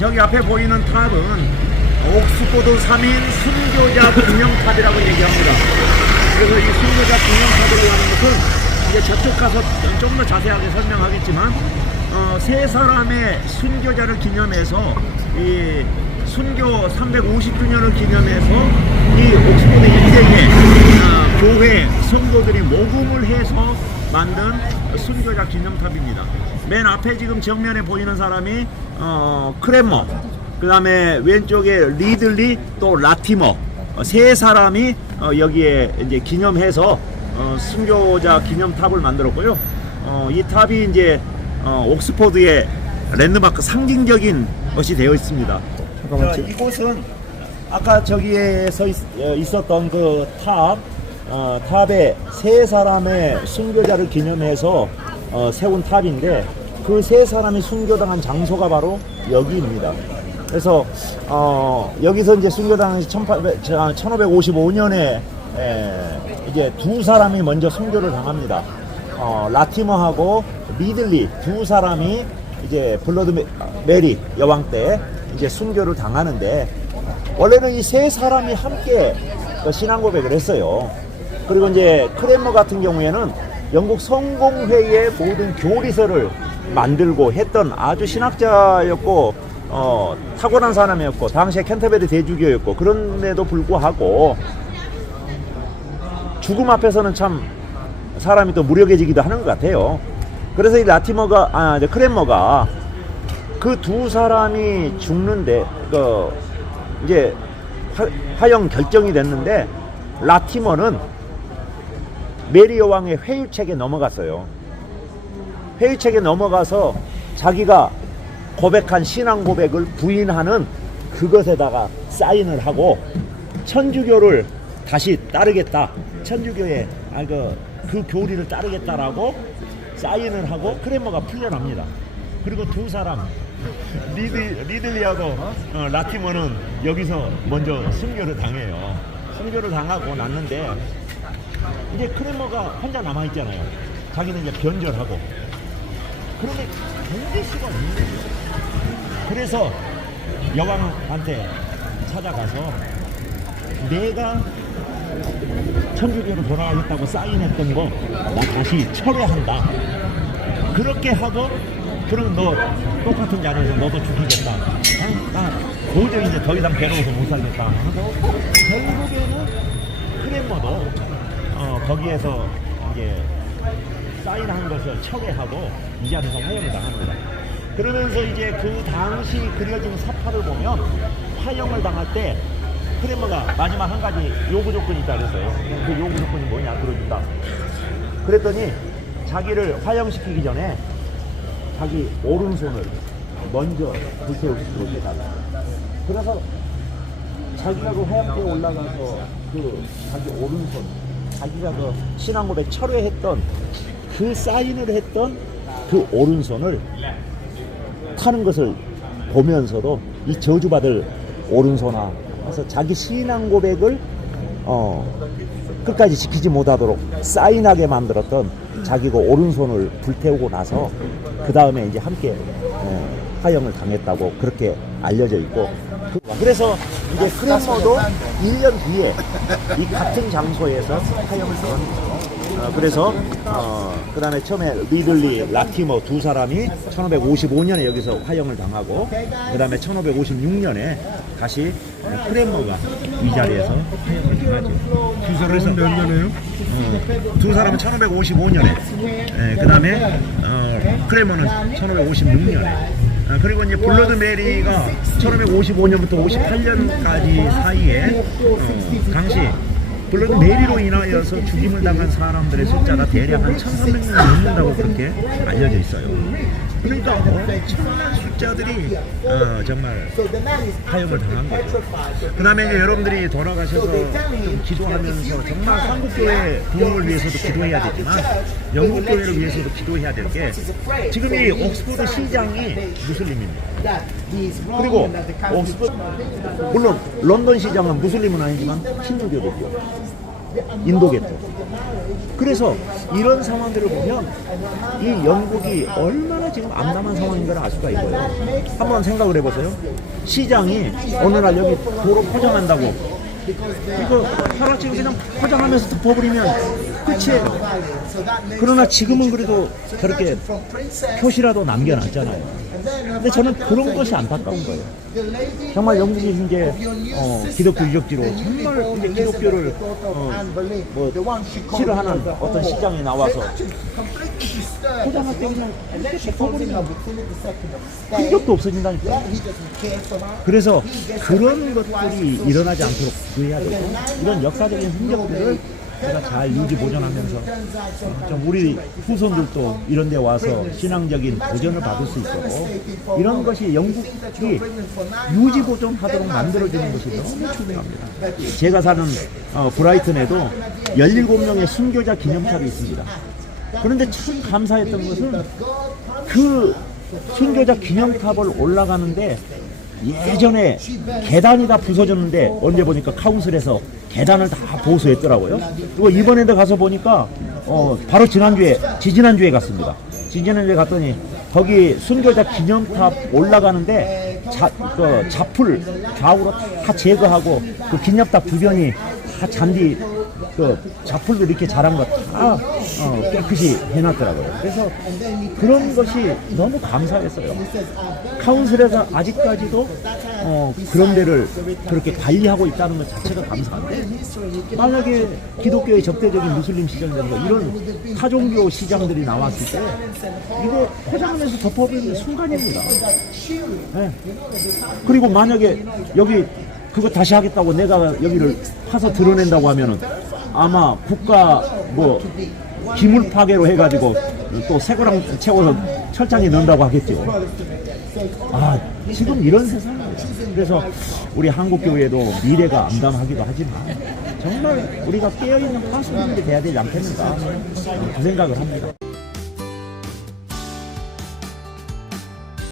저기 앞에 보이는 탑은 옥스포드 3인 순교자 기념탑이라고 얘기합니다. 그래서 이 순교자 기념탑이라고 하는 것은 이제 저쪽 가서 좀 더 자세하게 설명하겠지만 어, 세 사람의 순교자를 기념해서 이 순교 350주년을 기념해서 이 옥스포드 일대의 어, 교회 성도들이 모금을 해서 만든 순교자 기념탑입니다. 맨 앞에 지금 정면에 보이는 사람이 어, 크레머, 그 다음에 왼쪽에 리들리 또 라티머 어, 세 사람이 어, 여기에 이제 기념해서 어, 순교자 기념탑을 만들었고요. 어, 이 탑이 이제 어, 옥스포드의 랜드마크 상징적인 것이 되어 있습니다. 잠깐만, 자, 이곳은 아까 저기에 서 있, 었던 그 탑, 어, 탑에 세 사람의 순교자를 기념해서 어, 세운 탑인데 그 세 사람이 순교당한 장소가 바로 여기입니다. 그래서 어, 여기서 이제 순교당한 1555년에 이제 두 사람이 먼저 순교를 당합니다. 어, 라티머하고 미들리 두 사람이 이제 블러드 메- 메리 여왕 때 이제 순교를 당하는데 원래는 이 세 사람이 함께 그 신앙 고백을 했어요. 그리고 이제 크레머 같은 경우에는 영국 성공회의 모든 교리서를 만들고 했던 아주 신학자였고 어, 탁월한 사람이었고 당시에 캔터베리 대주교였고 그런데도 불구하고 죽음 앞에서는 참 사람이 또 무력해지기도 하는 것 같아요. 그래서 이 라티머가 아 이제 크레머가 그 두 사람이 죽는데 그 이제 화, 화형 결정이 됐는데 라티머는 메리 여왕의 회유책에 넘어갔어요. 회유책에 넘어가서 자기가 고백한 신앙 고백을 부인하는 그것에다가 사인을 하고 천주교를 다시 따르겠다. 천주교의 아, 그, 그 교리를 따르겠다라고 사인을 하고 크레머가 풀려납니다. 그리고 두 사람 리드, 리들리하고 어, 라티머는 여기서 먼저 순교를 당해요. 순교를 당하고 났는데 이제 크레머가 혼자 남아 있잖아요. 자기는 이제 변절하고 그런데 견딜 수가 없는 거예요. 그래서 여왕한테 찾아가서 내가 천주교로 돌아가겠다고 사인했던 거 나 다시 철회한다. 그렇게 하고 그럼 너 똑같은 자리에서 너도 죽이겠다. 아, 나 도저히 이제 더 이상 괴로워서 못 살겠다. 하고 결국에는 크레머도 어, 거기에서 이제 사인한 것을 철회하고 이 자리에서 화형을 당합니다. 그러면서 이제 그 당시 그려진 사파를 보면 화형을 당할 때 크레머가 마지막 한 가지 요구 조건이 있다 그랬어요. 그 요구 조건이 뭐냐 들어준다. 그랬더니 자기를 화형시키기 전에 자기 오른손을 먼저 있게 해달라. 그래서 자기가 그 화양대에 올라가서 그 자기 오른손, 자기가 그 신앙고백 철회했던 그 사인을 했던 그 오른손을 타는 것을 보면서도 이 저주받을 오른손아. 그래서 자기 신앙 고백을 어 끝까지 지키지 못하도록 사인하게 만들었던 자기가 오른손을 불태우고 나서 그 다음에 이제 함께 어, 화형을 당했다고 그렇게 알려져 있고 그- 그래서 이제 크레머도 1년 뒤에 이 같은 장소에서 화형을 당합니다. 어, 그래서 어, 그 다음에 처음에 리들리, 라티머 두 사람이 1555년에 여기서 화형을 당하고 그 다음에 1556년에 다시 어, 크레머가 이 자리에서 화형을 당하죠. 두 사람은 몇 년이에요? 어, 두 사람은 1555년에, 그 다음에 어, 크레머는 1556년에. 아, 그리고 이제 블러드 메리가 1555년부터 58년까지 사이에 어, 당시 블러드 메리로 인하여서 죽임을 당한 사람들의 숫자가 대략 한 1,300명 넘는다고 그렇게 알려져 있어요. 그러니까 엄청난 숫자들이 어, 정말 사형을 당한 거예요. 그 다음에 여러분들이 돌아가셔서 좀 기도하면서 정말 한국교회 부흥을 위해서도 기도해야 되지만 영국교회를 위해서도 기도해야 될 게 지금 이 옥스포드 시장이 무슬림입니다. 그리고 옥스포드 물론 런던 시장은 무슬림은 아니지만 힌두교도죠. 인도계통. 그래서 이런 상황들을 보면 이 영국이 얼마나 지금 암담한 상황인가를 알 수가 있고요. 한번 생각을 해보세요. 시장이 어느 날 여기 도로 포장한다고 이거 하나씩 그냥 포장하면서 덮어버리면 끝이에요. 그러나 지금은 그래도 저렇게 표시라도 남겨놨잖아요. 근데 저는 그런 것이 안타까운 거예요. 정말 영국이 이제 어, 기독교 유적지로 정말 이제 기독교를 어, 뭐 싫어하는 어떤 시장에 나와서 포장할 때 그냥 덮어버리면 흔적도 없어진다니까. 그래서 그런 것들이 일어나지 않도록 주의해야 되고 이런 역사적인 흔적들을 제가 잘 유지 보존하면서 어, 좀 우리 후손들도 이런 데 와서 신앙적인 보존을 받을 수 있고 이런 것이 영국이 유지 보존하도록 만들어주는 것이 너무 중요합니다. 제가 사는 어, 브라이튼에도 17명의 순교자 기념탑이 있습니다. 그런데 참 감사했던 것은 그 순교자 기념탑을 올라가는데 예전에 계단이 다 부서졌는데 언제 보니까 카운슬에서 계단을 다 보수했더라고요. 그리고 이번에도 가서 보니까 어 바로 지난주에 지지난주에 갔습니다. 지지난주에 갔더니 거기 순교자 기념탑 올라가는데 자, 그 자풀 좌우로 다 제거하고 그 기념탑 주변이 다 잔디 그 자풀도 이렇게 자란 거다 어, 깨끗이 해놨더라고요. 그래서 그런 것이 너무 감사했어요. 카운슬에서 아직까지도 어, 그런 데를 그렇게 관리하고 있다는 것 자체가 감사한데 만약에 기독교의 적대적인 무슬림 시장이라든가 이런 타종교 시장들이 나왔을 때 이거 포장하면서 덮어버리는 순간입니다. 네. 그리고 만약에 여기 그거 다시 하겠다고 내가 여기를 파서 드러낸다고 하면은 아마 국가 뭐 기물 파괴로 해가지고 또 새거랑 채워서 철장에 넣는다고 하겠죠. 아 지금 이런 세상이에요. 그래서 우리 한국 교회도 미래가 암담하기도 하지만 정말 우리가 깨어있는 파수꾼들이 돼야 되지 않겠는가 그 생각을 합니다.